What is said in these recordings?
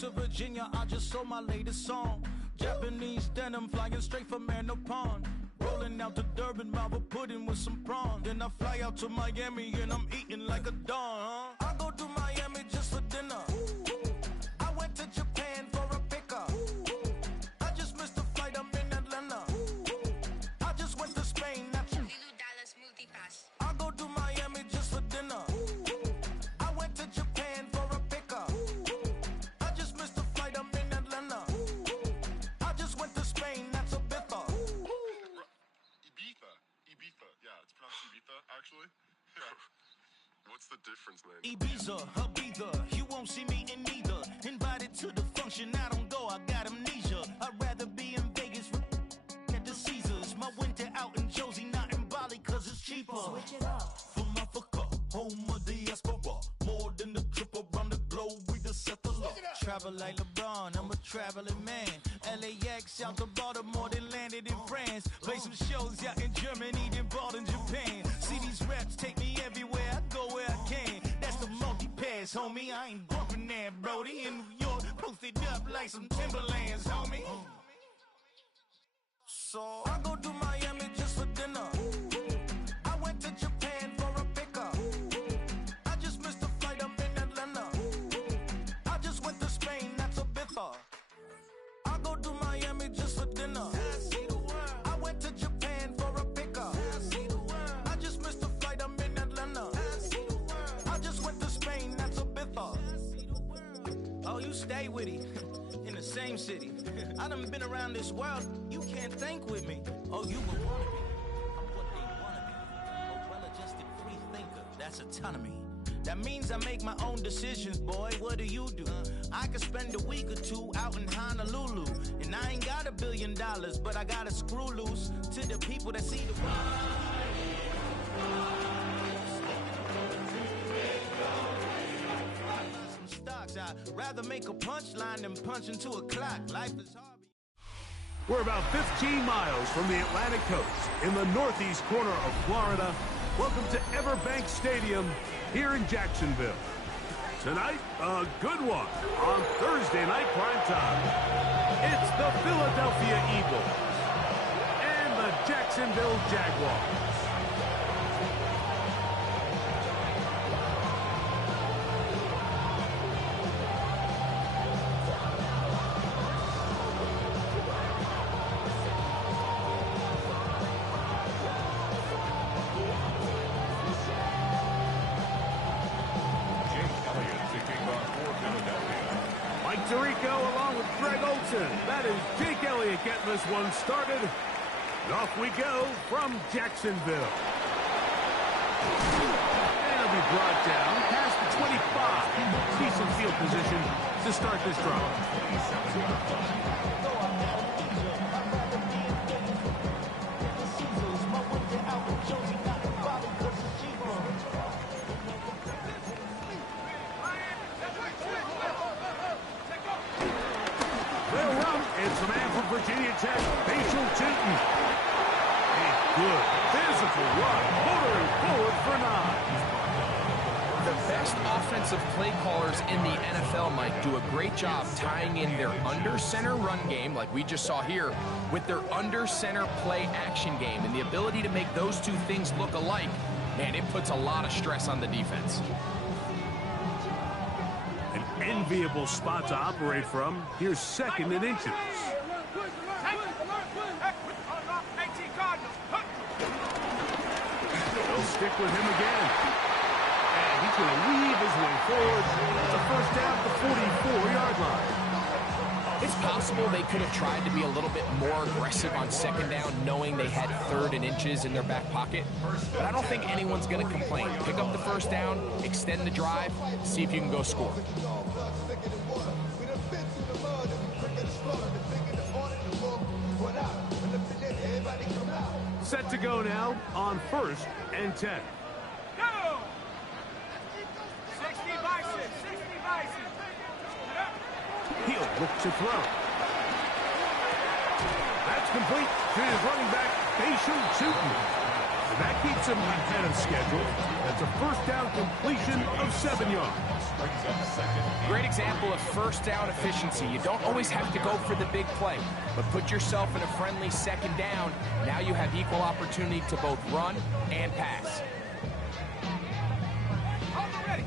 to Virginia, I just sold my latest song. Japanese denim flying straight from Manapon. Rolling out to Durban, Malva pudding with some prawn. Then I fly out to Miami and I'm eating like a don. I go to Miami just for dinner. I went to Japan for a pickup. I just missed a flight, I'm in Atlanta. I just went to Spain, that's I go to Miami just for dinner. I went to Japan for a pickup. I just missed a flight, I'm in Atlanta. I just went to Spain, that's a Ibiza. Ibiza. Yeah, it's pronounced Ibiza, actually. What's the difference, man? Ibiza, Ibiza, you won't see me in neither. Invited to the function, I don't go, I got amnesia. I'd rather be in Vegas at the Caesars. My winter out in Josie, not in Bali, cause it's cheaper. Switch it up. From Africa, home of the diaspora. More than the trip around the globe, we just set the law. Travel like LeBron, I'm a traveling man. LAX out to Baltimore, then landed in France. Play some shows out in Germany, then bought in Japan. See these reps take me everywhere, I go where I can. That's the multi-pass, homie, I ain't bumping that, Brody. In New York, posted up like some Timberlands, homie. So I go to Miami just for dinner. I went to Japan for a pickup. I just missed a flight, I'm in Atlanta. I just went to Spain, that's Ibiza. I go to Miami just for dinner. I went to Japan for a pickup. I just missed a flight, I'm in Atlanta. I just went to Spain, that's Ibiza. Oh, you stay with it. In the same city. I done been around this world. You can't think with me. Oh, you would wanna be. I'm what they wanna be. A well-adjusted free thinker. That's autonomy. That means I make my own decisions, boy. What do you do? I could spend a week or two out in Honolulu. And I ain't got $1 billion, but I got a screw loose to the people that see the stocks. I'd rather make a punchline than punch into a clock. Life is hard. We're about 15 miles from the Atlantic coast in the northeast corner of Florida. Welcome to Everbank Stadium here in Jacksonville. Tonight, a good one on Thursday night primetime. It's the Philadelphia Eagles and the Jacksonville Jaguars. That is Jake Elliott getting this one started. And off we go from Jacksonville. And it'll be brought down past the 25. Decent field position to start this drive. It's a man from Virginia Tech, Facial Tootin. A good physical run, motoring forward for 9. The best offensive play callers in the NFL, Mike, do a great job tying in their under-center run game, like we just saw here, with their under-center play action game. And the ability to make those two things look alike, man, it puts a lot of stress on the defense. Enviable spot to operate from. Here's 2nd and inches. They'll stick with him again. And he's going to weave his way forward. It's a first down at the 44-yard line. It's possible they could have tried to be a little bit more aggressive on 2nd down, knowing they had 3rd and inches in their back pocket. But I don't think anyone's going to complain. Pick up the first down, extend the drive, see if you can go score. Set to go now on 1st and 10. Go! 60 Bison, 60 Bison. He'll look to throw. That's complete to his running back, Facial Tootin. That keeps him ahead of schedule. That's a first down completion of 7 yards. Great example of first down efficiency. You don't always have to go for the big play, but put yourself in a friendly second down. Now you have equal opportunity to both run and pass.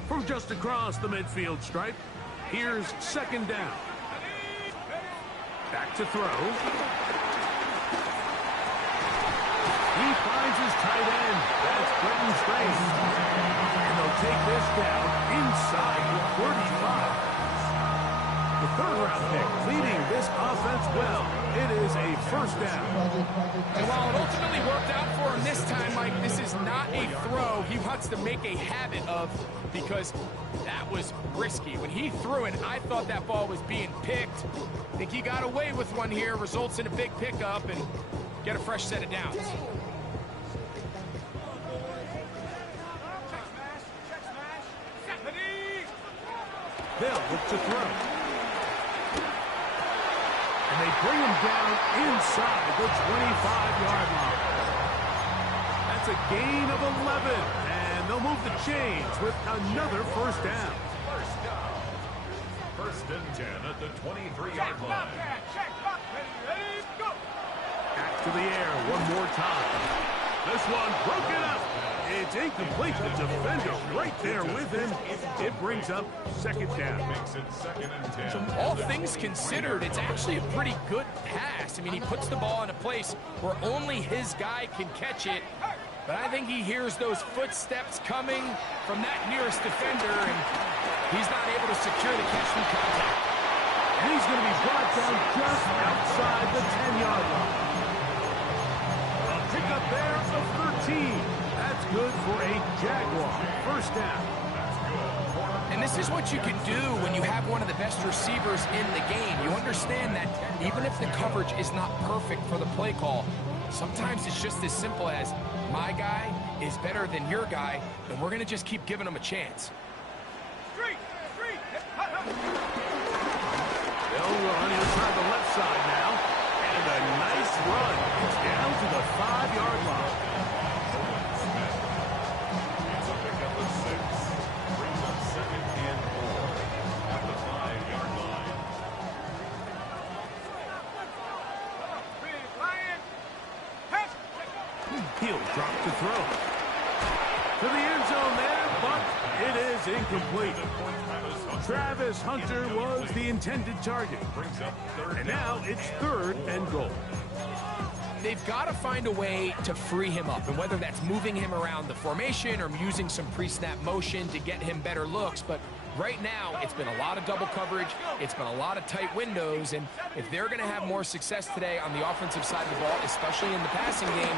From just across the midfield stripe, here's second down. Back to throw. He finds his tight end. That's Quentin Strange. And they'll take this down inside the 35. The third-round pick leading this offense well. It is a first down. And while it ultimately worked out for him this time, Mike, this is not a throw he wants to make a habit of, because that was risky. When he threw it, I thought that ball was being picked. I think he got away with one here, results in a big pickup, and get a fresh set of downs. They'll look to throw. And they bring him down inside the 25-yard line. That's a gain of 11. And they'll move the chains with another first down. First and 10 at the 23-yard line. Back to the air one more time. This one broken up. It's incomplete. The defender right there with him. It brings up second down. Makes it second and 10. All things considered, it's actually a pretty good pass. I mean, he puts the ball in a place where only his guy can catch it. But I think he hears those footsteps coming from that nearest defender, and he's not able to secure the catch through contact. And he's going to be brought down just outside the 10-yard line. A pickup there of 13. That's good for a Jaguar first down. And this is what you can do when you have one of the best receivers in the game. You understand that even if the coverage is not perfect for the play call, sometimes it's just as simple as, my guy is better than your guy, and we're going to just keep giving him a chance. They'll run inside the left side now. And a nice run. It's down to the 5-yard line. It's a pickup of 6. Brings up second and 4 at the 5-yard line. He'll drop to throw. To the end zone there, but it is incomplete. Travis Hunter was the intended target. And now it's third and goal. They've got to find a way to free him up, and whether that's moving him around the formation or using some pre-snap motion to get him better looks. But right now, it's been a lot of double coverage. It's been a lot of tight windows, and if they're going to have more success today on the offensive side of the ball, especially in the passing game,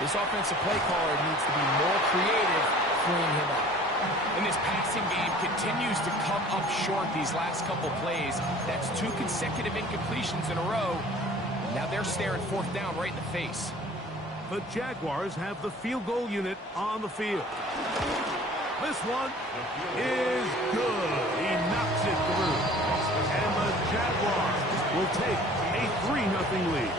this offensive play caller needs to be more creative freeing him up. And this passing game continues to come up short these last couple plays. That's 2 consecutive incompletions in a row. Now they're staring fourth down right in the face. The Jaguars have the field goal unit on the field. This one is good. He knocks it through. And the Jaguars will take a 3-0 lead.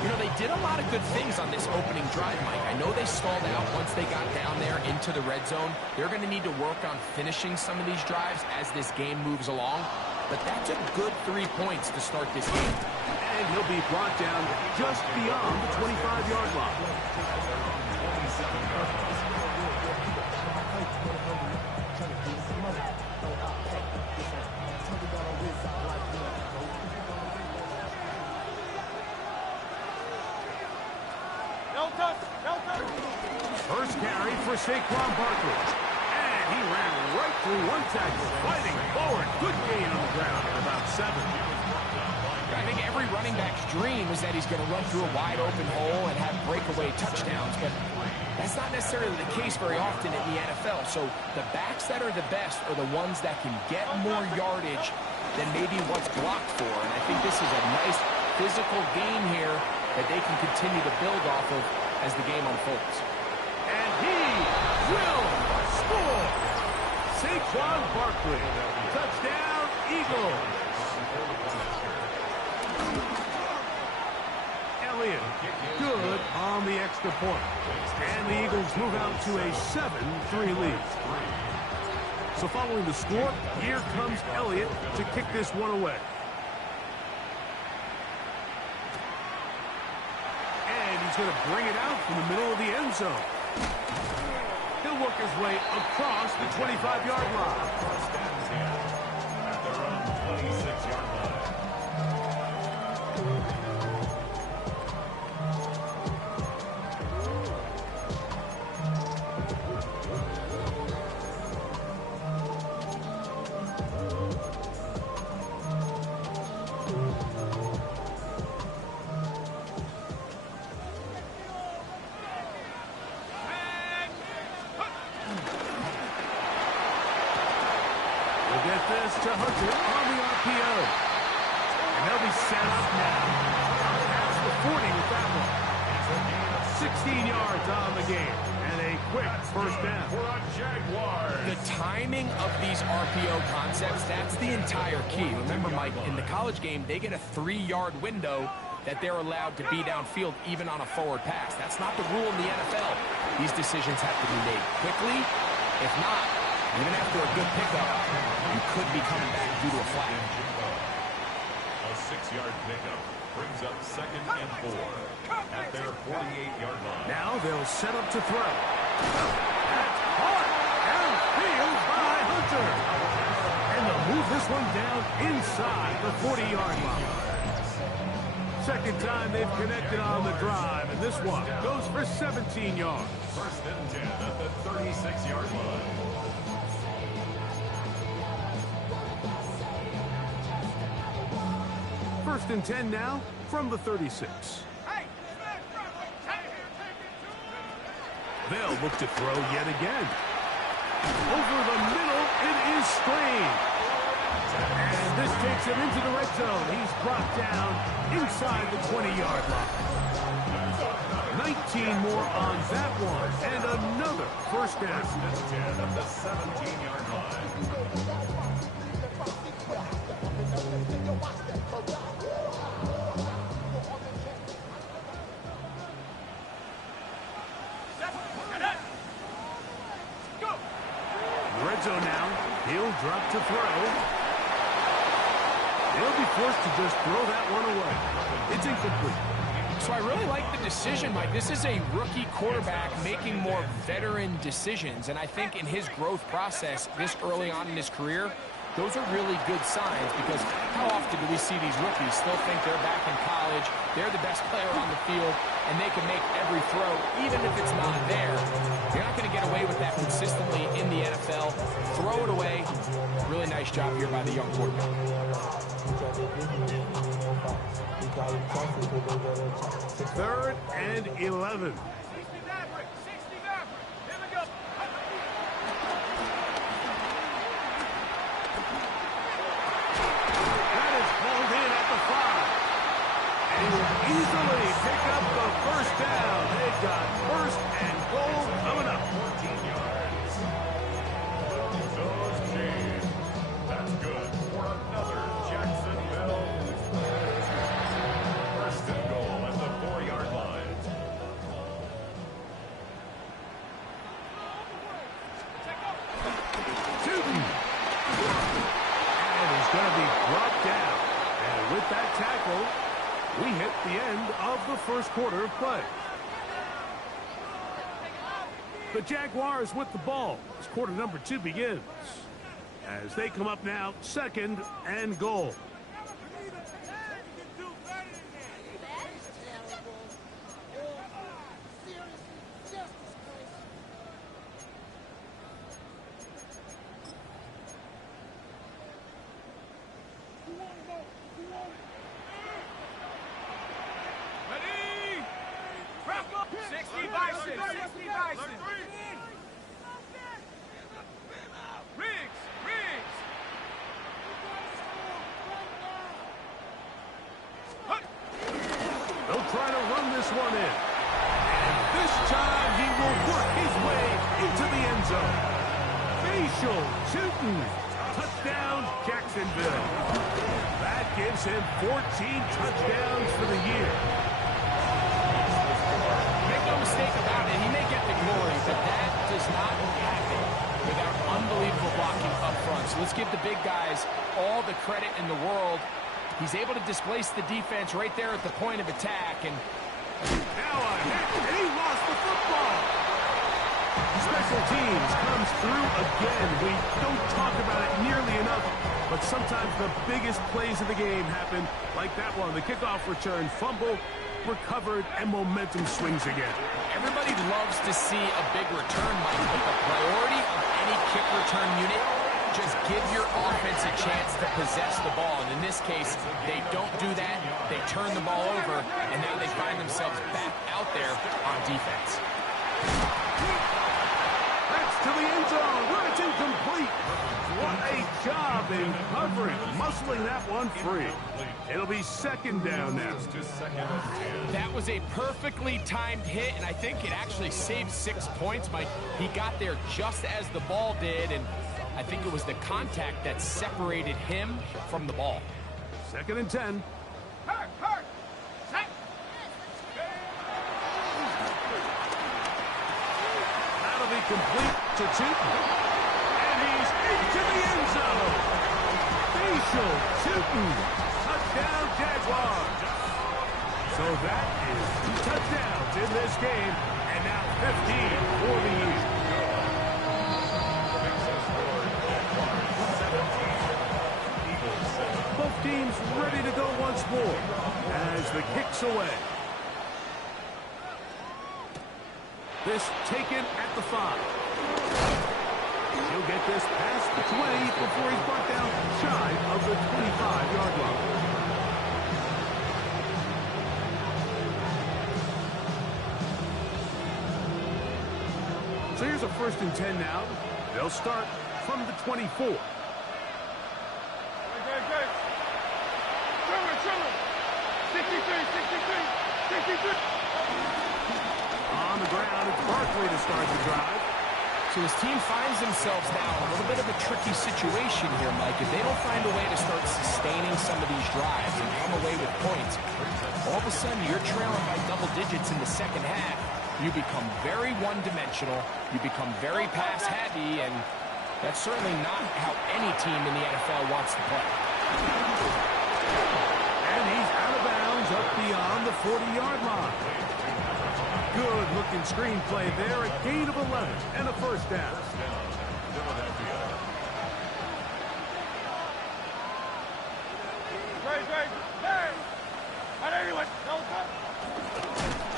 You know, they did a lot of good things on this opening drive, Mike. I know they stalled out once they got down there into the red zone. They're going to need to work on finishing some of these drives as this game moves along. But that's a good 3 points to start this game. And he'll be brought down just beyond the 25-yard line. First carry for Saquon Barkley. And he ran right through one tackle, fighting forward. Good gain on the ground at about 7. I think every running back's dream is that he's going to run through a wide-open hole and have breakaway touchdowns, but that's not necessarily the case very often in the NFL. So the backs that are the best are the ones that can get more yardage than maybe what's blocked for. And I think this is a nice physical game here that they can continue to build off of as the game unfolds. And he will score. Saquon Barkley. Touchdown, Eagles. Elliott. Good on the extra point. And the Eagles move out to a 7-3 lead. So following the score, here comes Elliott to kick this one away. And he's going to bring it out from the middle of the end zone. He'll work his way across the 25-yard line. First and 10 at their own 26-yard line. Get this to Hunter on the RPO. And they'll be set up now. Past the 40 with that one. 16 yards on the game. And a quick first down. For a Jaguars. The timing of these RPO concepts, that's the entire key. Remember, Mike, in the college game, they get a 3-yard window that they're allowed to be downfield even on a forward pass. That's not the rule in the NFL. These decisions have to be made quickly. If not, even after a good pickup, you could be coming back due to a flag. A 6-yard pickup brings up 2nd and 4 at their 48-yard line. Now they'll set up to throw. That's caught downfield by Hunter. And they'll move this one down inside the 40-yard line. Second time they've connected on the drive, and this one goes for 17 yards. First and 10 at the 36-yard line. First and 10 now from the 36. They'll look to throw yet again. Over the middle, it is Strain. And this takes him into the red zone. He's brought down inside the 20-yard line. 19 more on that one, and another first down. First and 10 at the 17-yard line. Red zone now. He'll drop to throw. He'll be forced to just throw that one away. It's incomplete. So I really like the decision, Mike. This is a rookie quarterback making more veteran decisions. And I think in his growth process this early on in his career, those are really good signs, because how often do we see these rookies still think they're back in college, they're the best player on the field, and they can make every throw, even if it's not there. You're not going to get away with that consistently in the NFL. Throw it away. Really nice job here by the young quarterback. Third and 11. Easily pick up the first down. They've got first and goal coming up. 14 yards. Those Jays. That's good for another Jacksonville. First and goal at the 4-yard line. Shooting. And he's going to be brought down. And with that tackle, we hit the end of the first quarter of play. The Jaguars with the ball as quarter number 2 begins. As they come up now, 2nd and goal. Ready? 60 Bison! 60 Bison! Riggs! Riggs! They'll try to run this one in. And this time he will work his way into the end zone. Facial shooting. Touchdown, Jacksonville. That gives him 14 touchdowns for the year. give the big guys all the credit in the world. He's able to displace the defense right there at the point of attack. And now a hit, and he lost the football. Special teams comes through again. We don't talk about it nearly enough, but sometimes the biggest plays of the game happen like that one. The kickoff return, fumble, recovered, and momentum swings again. Everybody loves to see a big return, Mike, but the priority of any kick return unit, just give your offense a chance to possess the ball. And in this case, they don't do that. They turn the ball over, and now they find themselves back out there on defense. That's to the end zone, where it's incomplete. What a job in covering, muscling that one free. It'll be second down now. That was a perfectly timed hit, and I think it actually saved 6 points, Mike. He got there just as the ball did, and I think it was the contact that separated him from the ball. Second and 10. That'll be complete to Tootin. And he's into the end zone. Facial Tootin. Touchdown, Jaguars. So that is 2 touchdowns in this game, and now 15 for the Eagles. Both teams ready to go once more as the kick's away. This taken at the 5. He'll get this past the 20 before he's brought down shy of the 25-yard line. So here's a 1st and 10 now. They'll start from the 24. On the ground, it's Barkley to start the drive. So his team finds themselves now in a little bit of a tricky situation here, Mike. If they don't find a way to start sustaining some of these drives and come away with points, all of a sudden you're trailing by double digits in the second half. You become very one-dimensional. You become very pass-heavy, and that's certainly not how any team in the NFL wants to play. And he's out of bounds up beyond the 40-yard line. Good-looking screenplay there, a gain of 11 and a 1st down.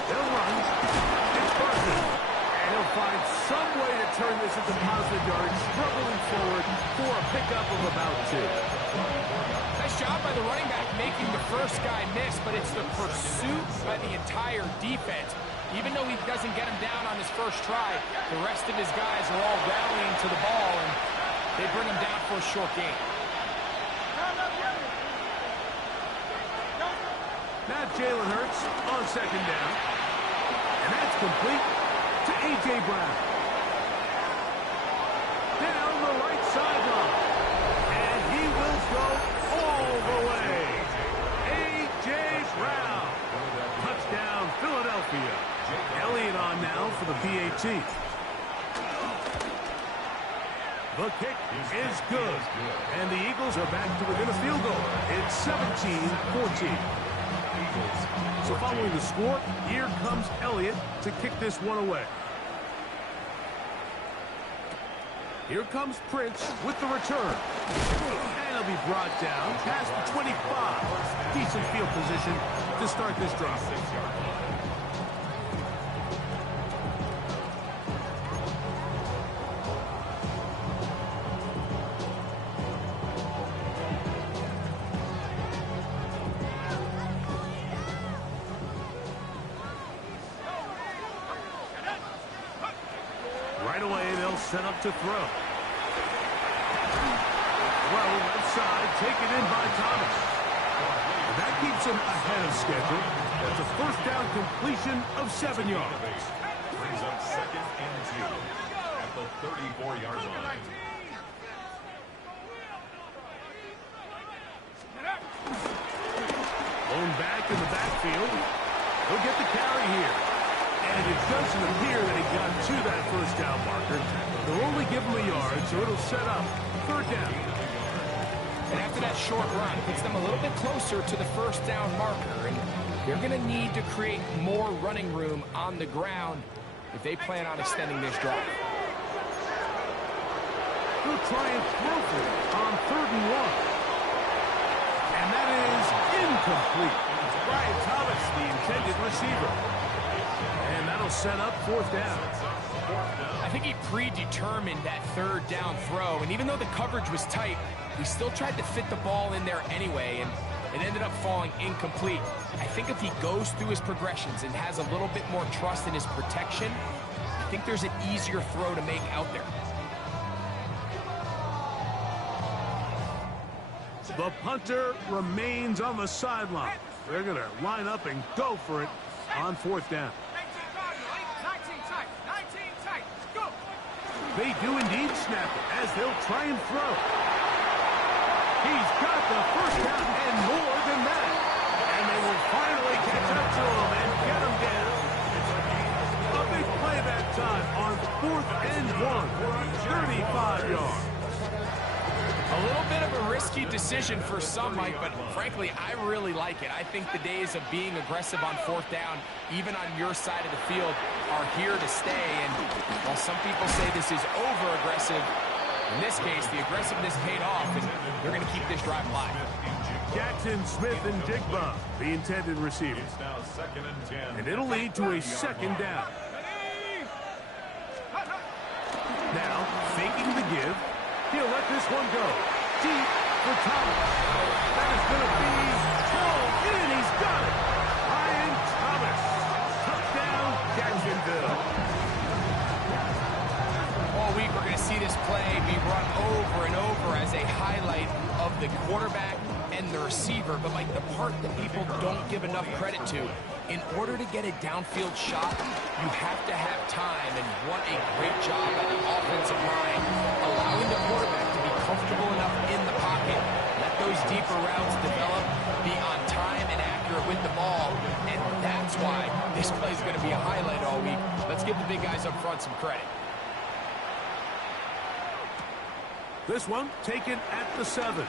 They'll run. It's Barkley. And he'll find some way to turn this into positive yards, struggling forward for a pickup of about 2. Nice job by the running back making the first guy miss, but it's the pursuit by the entire defense. Even though he doesn't get him down on his first try, the rest of his guys are all rallying to the ball, and they bring him down for a short gain. Now Jalen Hurts on 2nd down. And that's complete to A.J. Brown. Down the right sideline. And he will go all the way. A.J. Brown. Touchdown, Philadelphia. Elliott on now for the PAT. The kick is good. And the Eagles are back to within a field goal. It's 17-14. So following the score, here comes Elliott to kick this one away. Here comes Prince with the return. And he'll be brought down past the 25. Decent field position to start this drive. Right away, they'll set up to throw. Well, left side, taken in by Thomas. And that keeps him ahead of schedule. That's a 1st down completion of 7 yards. Brings up 2nd and 2 at the 34-yard line. Blown back in the backfield. He'll get the carry here. And it doesn't appear that he got to that 1st down marker. They'll only give him a yard, so it'll set up 3rd down. And after that short run, it puts them a little bit closer to the first down marker. And they're going to need to create more running room on the ground if they plan on extending this drive. They'll try and throw for it on 3rd and 1. And that is incomplete. Brian Thomas, the intended receiver. And that'll set up 4th down. I think he predetermined that 3rd down throw, and even though the coverage was tight, he still tried to fit the ball in there anyway, and it ended up falling incomplete. I think if he goes through his progressions and has a little bit more trust in his protection, I think there's an easier throw to make out there. The punter remains on the sideline. They're going to line up and go for it on 4th down. 19 tight, 19 tight, go! They do indeed snap it as they'll try and throw. He's got the 1st down and more than that. And they will finally catch up to him and get him down. A big play that time on 4th and 1, 35 yards. A little bit of a risky decision for some, Mike, but frankly, I really like it. I think the days of being aggressive on 4th down, even on your side of the field, are here to stay. And while some people say this is over-aggressive, in this case, the aggressiveness paid off, and they're going to keep this drive alive. Jackson, Smith, and Jigba, the intended receivers. It's now 2nd and 10. And it'll lead to a 2nd down. Now, faking the give. He'll let this one go. Deep for Thomas. That is going to be hauled in. He's got it. Brian Thomas. Touchdown, Jacksonville. All week, we're going to see this play be run over and over as a highlight of the quarterback and the receiver. But, like, the part that people don't give enough credit to, in order to get a downfield shot, you have to have time. And what a great job by the offensive line, allowing the quarterback to be comfortable enough in the pocket, let those deeper routes develop, be on time and accurate with the ball. And that's why this play is going to be a highlight all week. Let's give the big guys up front some credit. This one taken at the 7.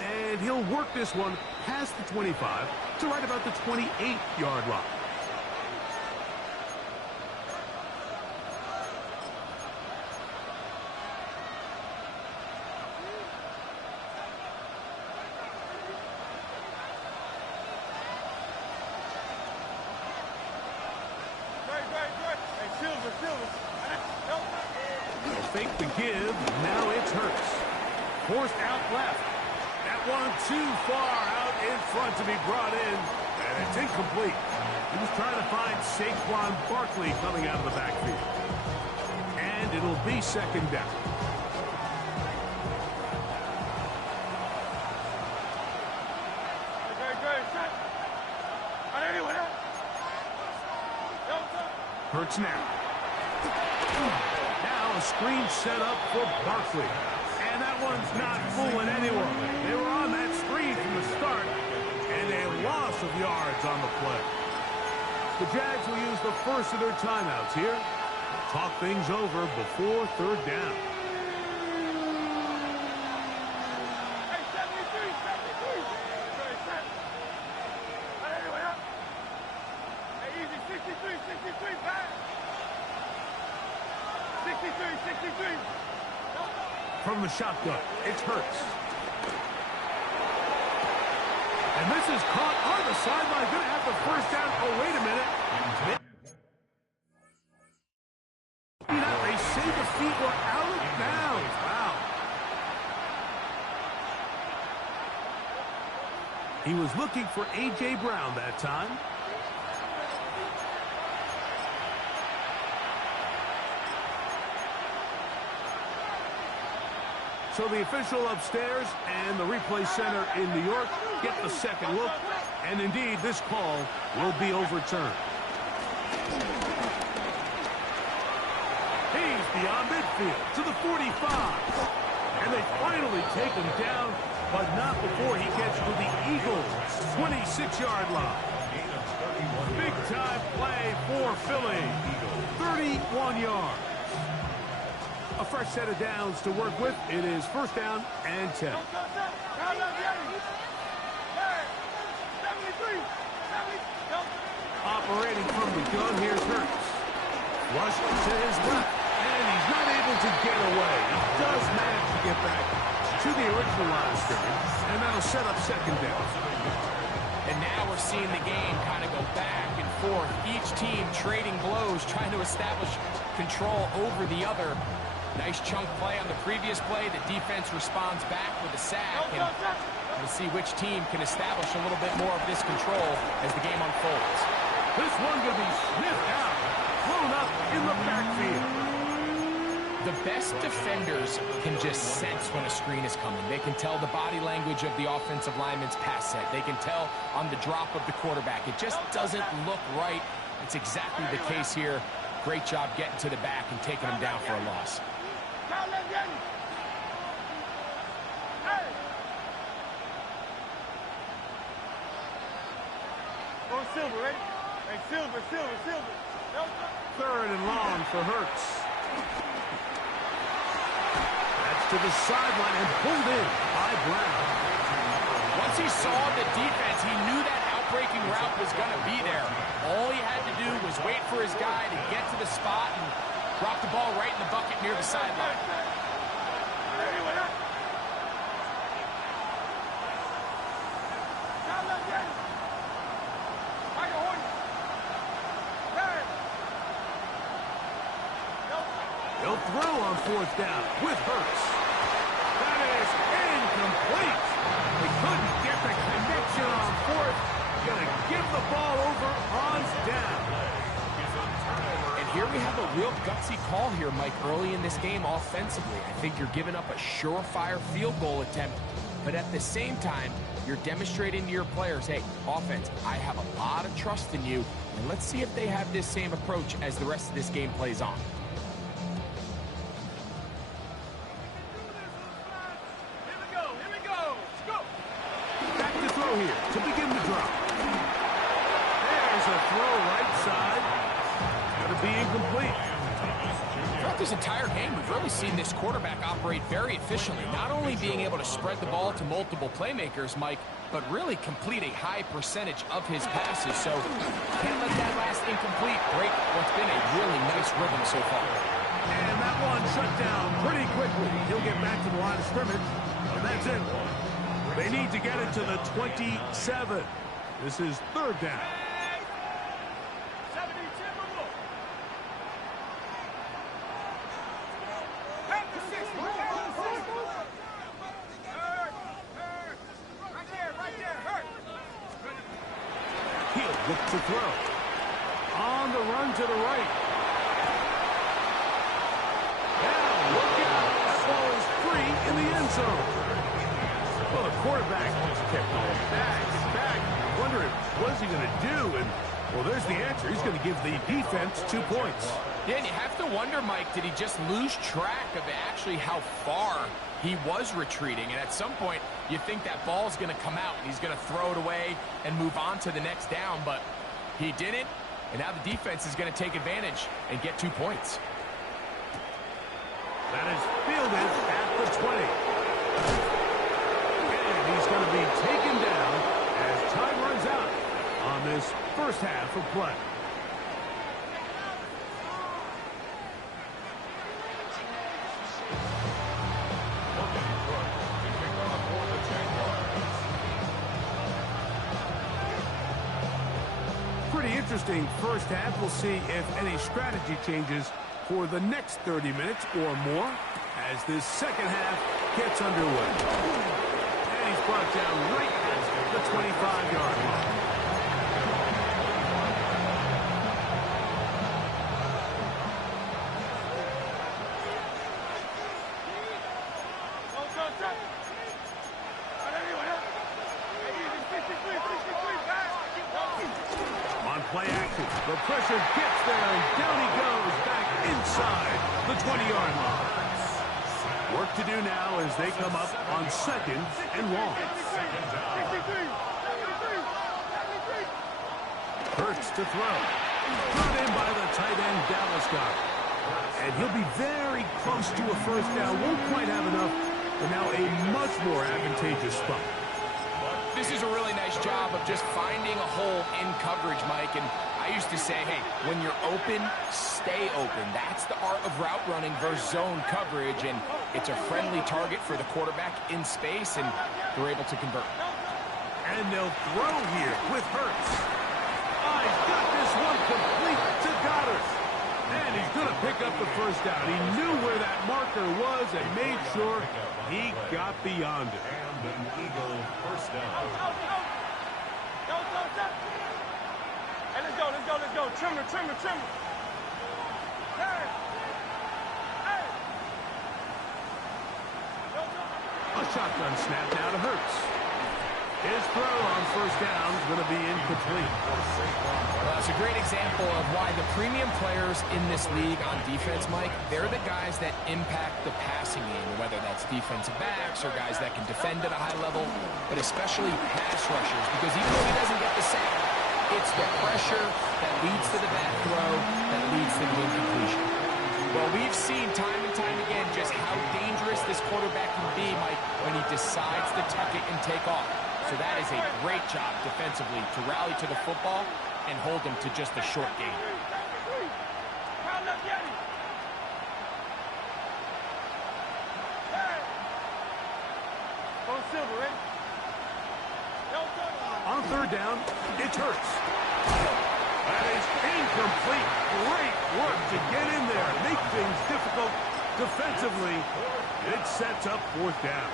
And he'll work this one past the 25 to right about the 28-yard line. They'll fake the give. Now it's Hurts. Forced out left. That one too far out in front to be brought in. And it's incomplete. He was trying to find Saquon Barkley coming out of the backfield. And it'll be 2nd down. Hurts now. Now a screen set up for Barkley. And that one's not fooling anyone. They were on that screen from the start, and a loss of yards on the play. The Jags will use the first of their timeouts here. Talk things over before 3rd down. From the shotgun, it's Hurts. And this is caught on the sideline. Going to have the 1st down. Oh, wait a minute. They say the feet were out of bounds. Wow. He was looking for A.J. Brown that time. So the official upstairs and the replay center in New York get the second look, and indeed this call will be overturned. He's beyond midfield to the 45, and they finally take him down, but not before he gets to the Eagles' 26-yard line. Big-time play for Philly, 31 yards. A fresh set of downs to work with. It is first down and 10. Operating from the gun, here's Hurts. Rush to his left, and he's not able to get away. He does manage to get back to the original line of scrimmage, and that'll set up second down. And now we're seeing the game kind of go back and forth. Each team trading blows, trying to establish control over the other. Nice chunk play on the previous play. The defense responds back with a sack. And we'll see which team can establish a little bit more of this control as the game unfolds. This one going to be sniffed out, thrown up in the backfield. The best defenders can just sense when a screen is coming. They can tell the body language of the offensive lineman's pass set. They can tell on the drop of the quarterback. It just doesn't look right. It's exactly the case here. Great job getting to the back and taking him down for a loss. Silver, ready? Hey, Silver. Third and long for Hurts. That's to the sideline and pulled in by Brown. Once he saw the defense, he knew that outbreaking route was going to be there. All he had to do was wait for his guy to get to the spot and drop the ball right in the bucket near the sideline. They'll throw on fourth down with Hurts. That is incomplete. They couldn't get the connection on fourth. Going to give the ball over on down. And here we have a real gutsy call here, Mike, early in this game offensively. I think you're giving up a surefire field goal attempt, but at the same time, you're demonstrating to your players, hey, offense, I have a lot of trust in you, and let's see if they have this same approach as the rest of this game plays on. Here to begin the drop. There's a throw right side. Going to be incomplete. Throughout this entire game, we've really seen this quarterback operate very efficiently, not only being able to spread the ball to multiple playmakers, Mike, but really complete a high percentage of his passes. So can't let that last incomplete break what's been a really nice rhythm so far. And that one shut down pretty quickly. He'll get back to the line of scrimmage. And that's it. They need to get it to the 27. This is third down. He'll look to throw. On the run to the right. Now, look out. That ball is free in the end zone. Well, the quarterback just kept going back and back, wondering what is he going to do, and, well, there's the answer. He's going to give the defense 2 points. Yeah, and you have to wonder, Mike, did he just lose track of actually how far he was retreating? And at some point, you think that ball's going to come out, and he's going to throw it away and move on to the next down, but he didn't, and now the defense is going to take advantage and get 2 points. That is fielded at the 20. He's going to be taken down as time runs out on this first half of play. Pretty interesting first half. We'll see if any strategy changes for the next 30 minutes or more as this second half gets underway. He's brought down right at the 25-yard line. On play action, the pressure gets there, and down he goes back inside the 20-yard line. Work to do now as they come up on second and long. Hurts to throw. Brought in by the tight end, Dallas Goedert. And he'll be very close to a first down. Won't quite have enough, but now a much more advantageous spot. This is a really nice job of just finding a hole in coverage, Mike. And I used to say, hey, when you're open, stay open. That's the art of route running versus zone coverage. And it's a friendly target for the quarterback in space, and they're able to convert. And they'll throw here with Hurts. He's got this one complete to Goddard. And he's going to pick up the first down. He knew where that marker was and made sure he got beyond it. And an Eagle first down. Go. Hey, let's go. Trimmer. Hey. A shotgun snap now to Hurts. His throw on first down is going to be incomplete. Well, that's a great example of why the premium players in this league on defense, Mike, they're the guys that impact the passing game, whether that's defensive backs or guys that can defend at a high level, but especially pass rushers, because even though he doesn't get the sack, it's the pressure that leads to the bad throw that leads to the incompletion. Well, we've seen time and time again just how dangerous this quarterback can be, Mike, when he decides to tuck it and take off. So that is a great job defensively to rally to the football and hold him to just a short gain. On third down, it's Hurts. That is incomplete. Great work to get in there, make things difficult defensively. It sets up fourth down.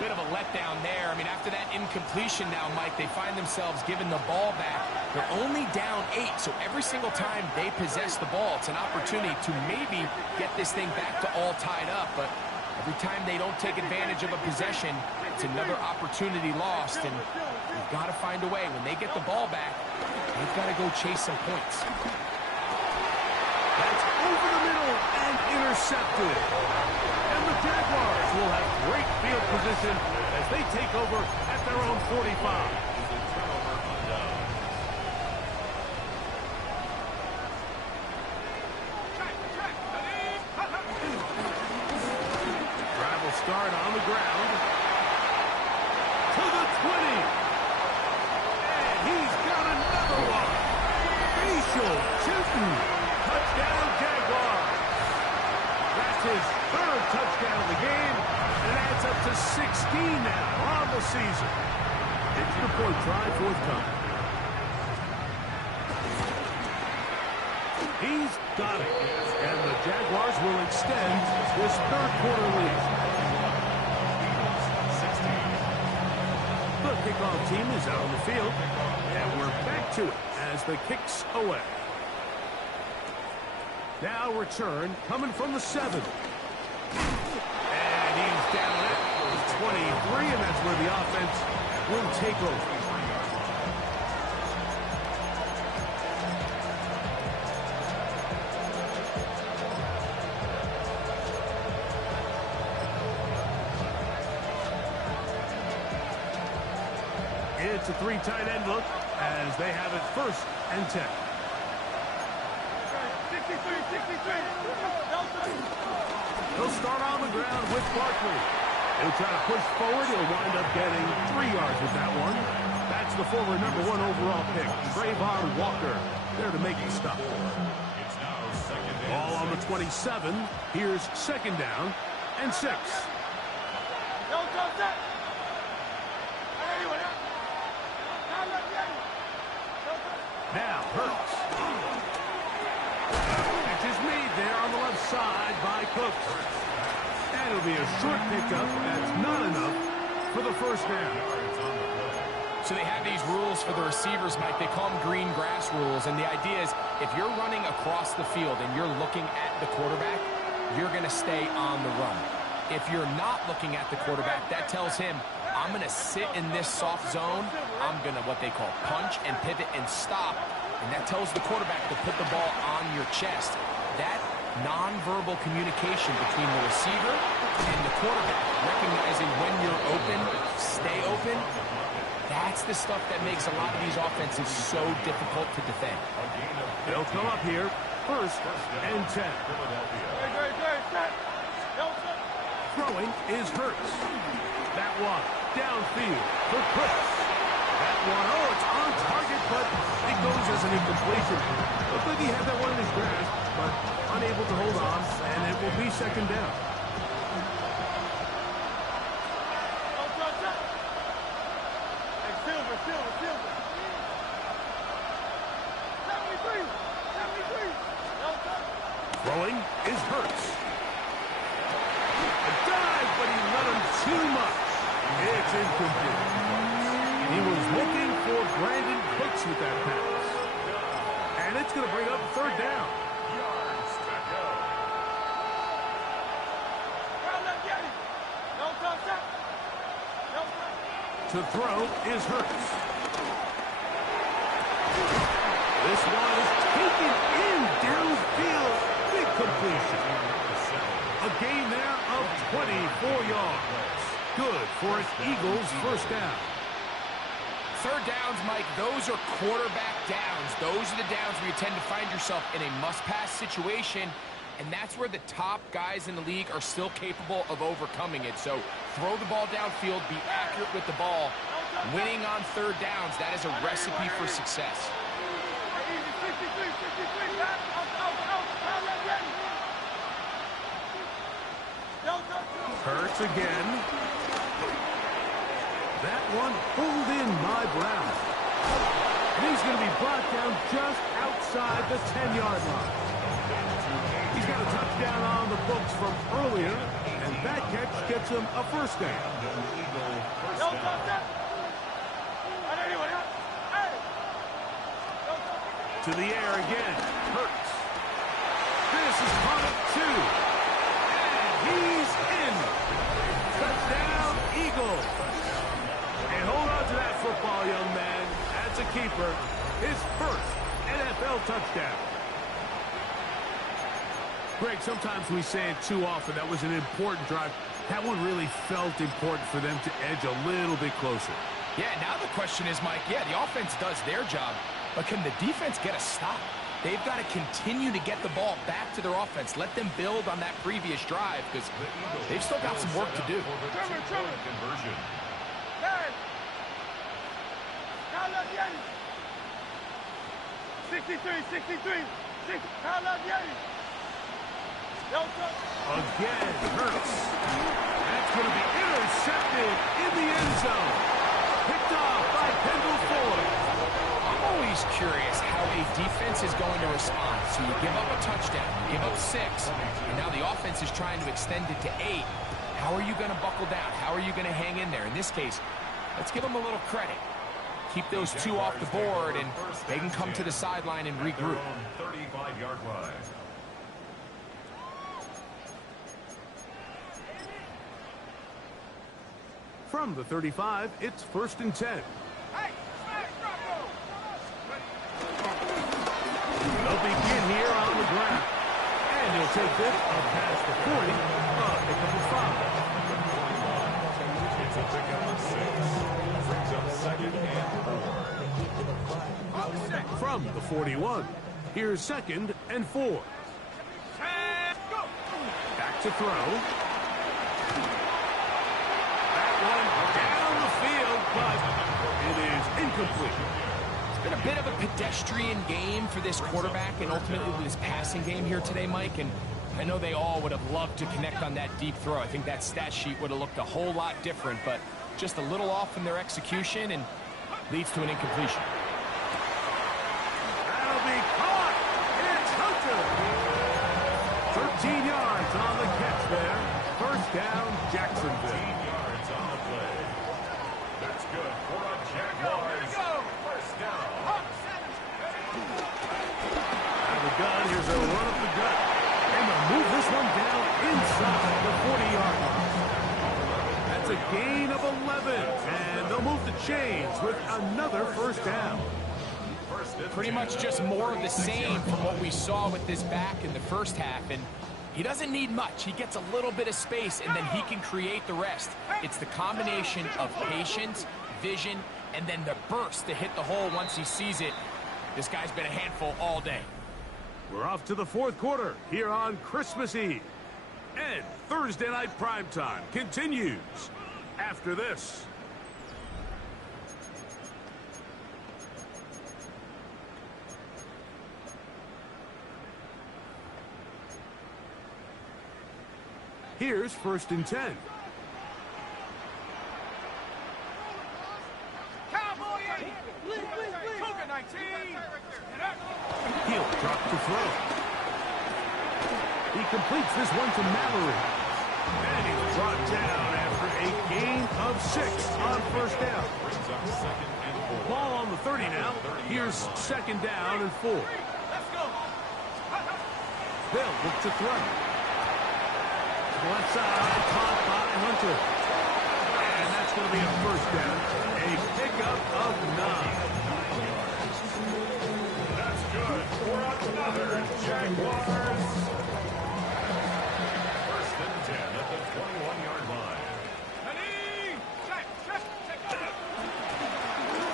Bit of a letdown there. I mean, after that incompletion now, Mike, they find themselves giving the ball back. They're only down 8, so every single time they possess the ball, it's an opportunity to maybe get this thing back to all tied up. But every time they don't take advantage of a possession, it's another opportunity lost. And you've got to find a way. When they get the ball back, they've got to go chase some points. That's over the middle and intercepted. And the Jaguars will have great field position as they take over at their own 45. Drive will start on the ground. To the 20. And he's got another one. Facial shooting. Touchdown, Jaguars. That's his third touchdown of the game, and adds up to 16 now on the season. Extra point try forthcoming. He's got it, and the Jaguars will extend this third quarter lead. The kickoff team is out on the field, and we're back to it as the kick's away. Now return coming from the 7. And he's down at the 23, and that's where the offense will take over. It's a 3 tight end look as they have it 1st and 10. He'll start on the ground with Barkley. He'll try to push forward. He'll wind up getting 3 yards with that one. That's the former #1 overall pick, Trayvon Walker, there to make the stop. Ball on the 27. Here's 2nd down and 6. Now Hurts. Catch is made there on the left side by Cooks. And it'll be a short pickup. That's not enough for the first down. So they have these rules for the receivers, Mike. They call them green grass rules. And the idea is if you're running across the field and you're looking at the quarterback, you're going to stay on the run. If you're not looking at the quarterback, that tells him, I'm going to sit in this soft zone. I'm going to what they call punch and pivot and stop. And that tells the quarterback to put the ball on your chest. That nonverbal communication between the receiver and the quarterback, recognizing when you're open, stay open, that's the stuff that makes a lot of these offenses so difficult to defend. They'll come up here first and 10. Throwing is Hurts. That one downfield for Chris. That one, oh, it's on target, but it goes as an incompletion. Looked like he had that one in his grasp, but unable to hold on, and it will be second down. Throwing is Hurts. A dive, but he let him too much. It's incomplete. He was looking for Brandon Cooks with that pass. And it's going to bring up third down. Yards to go. To throw is Hurts. This one is taken in downfield. Big completion. A gain there of 24 yards. Good for an Eagles first down. Third downs, Mike, those are quarterback downs. Those are the downs where you tend to find yourself in a must-pass situation, and that's where the top guys in the league are still capable of overcoming it. So throw the ball downfield, be accurate with the ball. Winning on third downs, that is a recipe for success. Hurts again. That one pulled in by Brown. And he's going to be brought down just outside the 10-yard line. He's got a touchdown on the books from earlier, and that catch gets him a first down. To the air again. Hurts. This is caught at 2. And he's in. Touchdown, Eagles. And hold on to that football, young man. That's a keeper. His first NFL touchdown. Greg, sometimes we say it too often. That was an important drive. That one really felt important for them to edge a little bit closer. Yeah, now the question is, Mike, yeah, the offense does their job, but can the defense get a stop? They've got to continue to get the ball back to their offense. Let them build on that previous drive because they've still got some work to do. Conversion. 63. Again, Hurts. That's going to be intercepted in the end zone. Picked off by Kendall Fuller. I'm always curious how a defense is going to respond. So you give up a touchdown, you give up 6, and now the offense is trying to extend it to 8. How are you going to buckle down? How are you going to hang in there? In this case, let's give them a little credit. Keep those 2 off the board, and they can come to the sideline and regroup. 35-yard line. From the 35, it's first and 10. They'll begin here on the ground. And he'll take this up past the 40. Pickup is 5. It's a pickup of 6. Brings up second and 4. From the 41, here's second and 4. Back to throw. That one down the field, but it is incomplete. It's been a bit of a pedestrian game for this quarterback and ultimately this passing game here today, Mike. And I know they all would have loved to connect on that deep throw. I think that stat sheet would have looked a whole lot different, but just a little off in their execution and leads to an incompletion. That'll be caught. It's Hunter. 13 yards on the catch there. First down, Jacksonville. 13 yards on the play. That's good for a Jaguars. First down. Out of the gun, here's a run up the gut. And they'll move this one down inside the 40-yard line. That's a gain of 11. And they'll move the chains with another first down. Pretty much just more of the same from what we saw with this back in the first half. And he doesn't need much. He gets a little bit of space, and then he can create the rest. It's the combination of patience, vision, and then the burst to hit the hole once he sees it. This guy's been a handful all day. We're off to the fourth quarter here on Christmas Eve. And Thursday Night Primetime continues after this. Here's 1st and 10. Cowboy 8. Cougar 19. He'll drop to throw. He completes this one to Mallory. And he's brought down after a gain of 6 on 1st down. Brings up 2nd and 4. Ball on the 30 now. Here's 2nd down and 4. Let's go. They'll look to throw. Left side, caught by Hunter. And that's going to be a 1st down. A pickup of 9. That's good for another Jaguars. 1st and 10 at the 21-yard line. Ready. Check.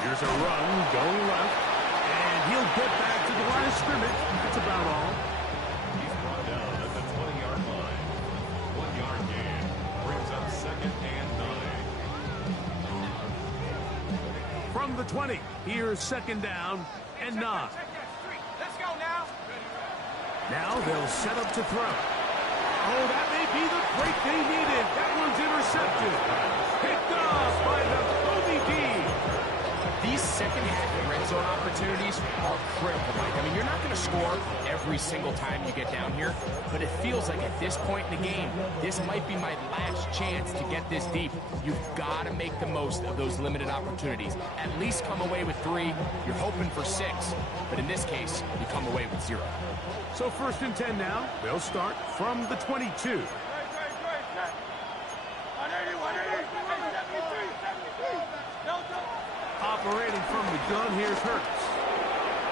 Here's a run going left. And he'll get back to the line of scrimmage. That's about all. He's brought down at the 20-yard line. 1-yard gain brings up 2nd and 9. From the 20, here's 2nd down and 9. Let's go now. Now they'll set up to throw. Oh, that may be the break they needed. That one's intercepted. Picked off by the Booby D. These second-half red zone opportunities are critical, Mike. I mean, you're not going to score every single time you get down here, but it feels like at this point in the game, this might be my last chance to get this deep. You've got to make the most of those limited opportunities. At least come away with 3. You're hoping for 6, but in this case, you come away with 0. So 1st and 10 now. They'll start from the 22. Operating from the gun, here's Hurts.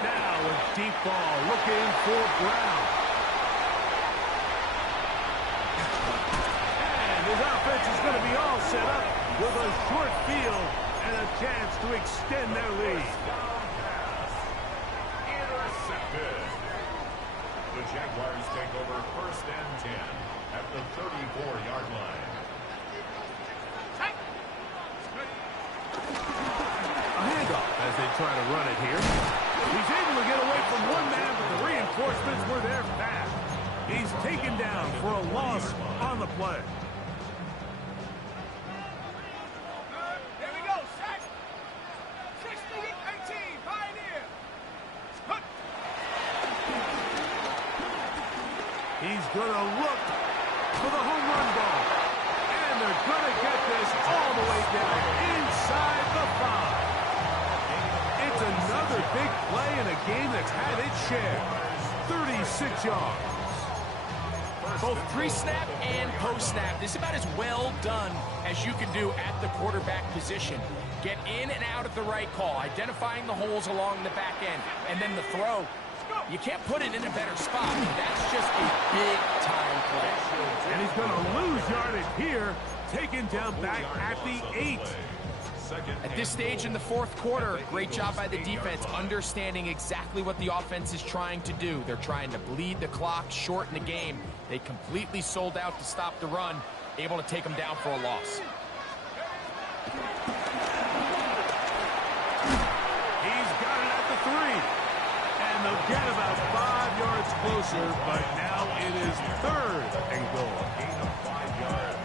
Now a deep ball looking for Brown. And his offense is going to be all set up with a short field and a chance to extend their lead. Intercepted. The Jaguars take over 1st and 10 at the 34-yard line. A handoff as they try to run it here. He's able to get away from one man, but the reinforcements were there fast. He's taken down for a loss on the play. Here we go. Set. 16-18. Pioneer. He's going to look for the home run ball. And they're going to get this all the way down inside the 5. It's another big play in a game that's had its share. 36 yards. Both pre-snap and post-snap. This is about as well done as you can do at the quarterback position. Get in and out of the right call, identifying the holes along the back end, and then the throw. You can't put it in a better spot. That's just a big-time play. And he's going to lose yardage here, taken down back at the 8. At this stage in the fourth quarter, great job by the defense, understanding exactly what the offense is trying to do. They're trying to bleed the clock, shorten the game. They completely sold out to stop the run, able to take them down for a loss. He's got it at the 3. And they'll get about 5 yards closer, but now it is 3rd and goal.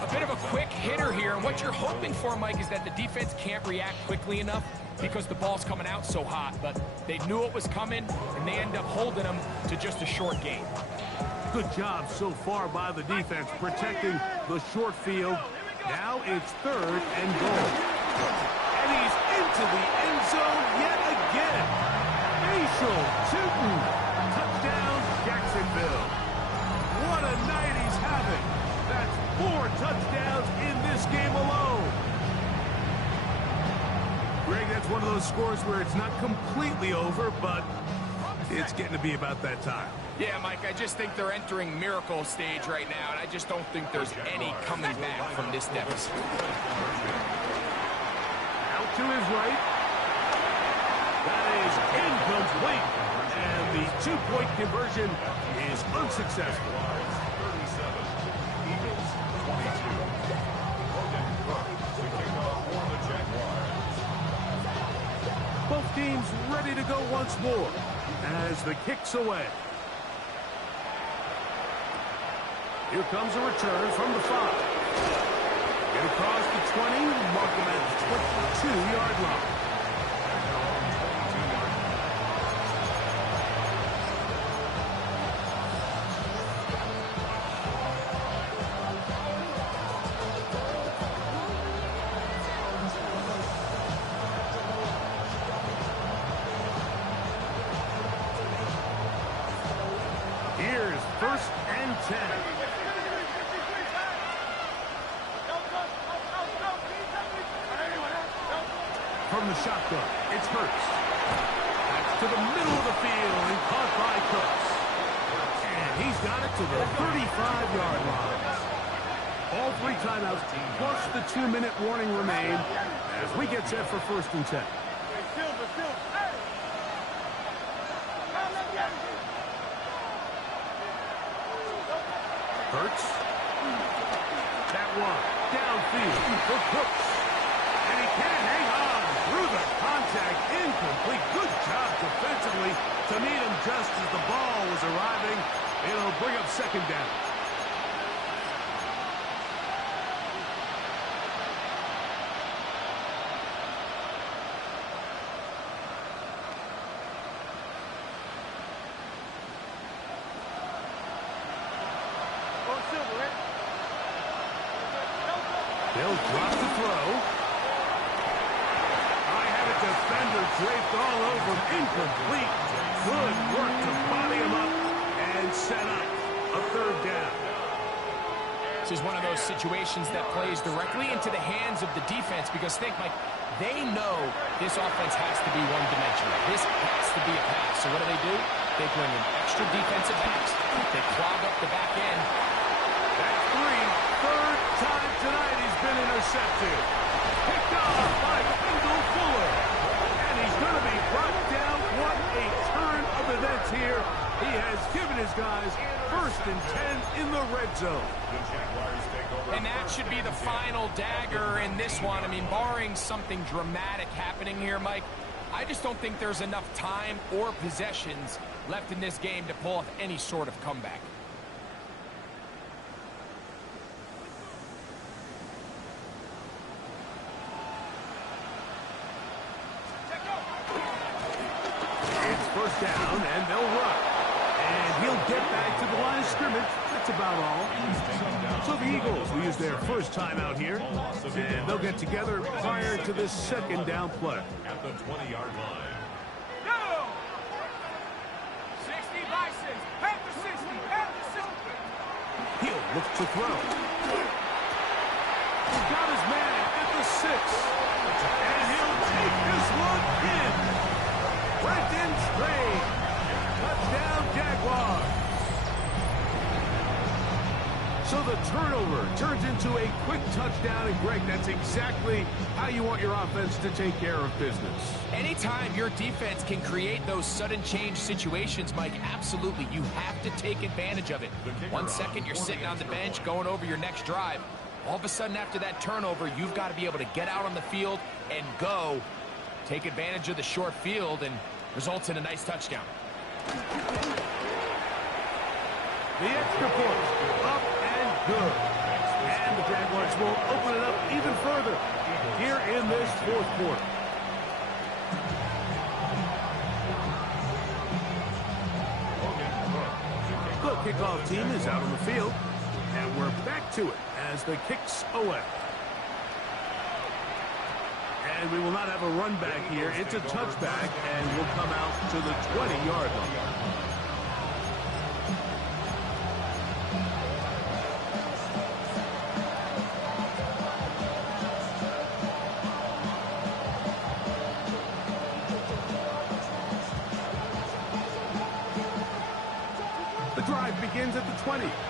A bit of a quick hitter here, and what you're hoping for, Mike, is that the defense can't react quickly enough because the ball's coming out so hot, but they knew it was coming, and they end up holding them to just a short gain. Good job so far by the defense protecting the short field. Now it's 3rd and goal. And he's into the end zone yet again. Facial Tootin. Touchdown, Jacksonville. What a night he's having. That's 4 touchdowns in this game alone. Greg, that's one of those scores where it's not completely over, but it's getting to be about that time. Yeah, Mike, I just think they're entering miracle stage right now, and I just don't think there's any coming back from this deficit. Out to his right. That is incomplete. And the two-point conversion is unsuccessful. 37. Eagles 22. Logan Cook to kick off for the Jaguars. Both teams ready to go once more as the kick's away. Here comes a return from the 5. Get across the 20, mark them at the 22-yard line. Here's 1st and 10. From the shotgun, it's Hurts. That's to the middle of the field and caught by Cooks. And he's got it to the 35-yard line. All 3 timeouts plus the 2-minute warning remain as we get set for 1st and 10. Hurts. That one downfield for Cooks. And he can't hang on through the contact. Incomplete. Good job defensively to meet him just as the ball was arriving. It'll bring up 2nd down. They'll drop the throw. I had a defender draped all over him. Incomplete. Good work to body him up and set up a 3rd down. This is one of those situations that plays directly into the hands of the defense because think, Mike, they know this offense has to be one-dimensional. This has to be a pass. So what do? They bring in extra defensive backs. They clog up the back end. That's 3. 3rd time tonight he's been intercepted. Picked off by Kendall Fuller. And he's going to be brought down. What a turn of events here. He has given his guys 1st and 10 in the red zone. The Jaguars take over. And that should be the final dagger in this one. I mean, barring something dramatic happening here, Mike, I just don't think there's enough time or possessions left in this game to pull off any sort of comeback. It's 1st down, and they'll run. And he'll get back to the line of scrimmage. That's about all. So the Eagles will use their 1st time out here, and they'll get together prior to this 2nd down play. At the 20-yard line. Go! 60 by 6. Half the 60. Half the 60. He'll look to throw. He's got his man at the 6. And he'll take this one in. Brendan Strange. Touchdown, Jaguars. So the turnover turns into a quick touchdown, and Greg, that's exactly how you want your offense to take care of business. Anytime your defense can create those sudden change situations, Mike, absolutely, you have to take advantage of it. 1 second, you're sitting on the bench going over your next drive. All of a sudden, after that turnover, you've got to be able to get out on the field and go. Take advantage of the short field, and results in a nice touchdown. The extra point, up and good. And the Jaguars will open it up even further here in this 4th quarter. The kickoff team is out on the field, and we're back to it as the kick's away. And we will not have a run back here. It's a touchback, and we'll come out to the 20-yard line. The drive begins at the 20.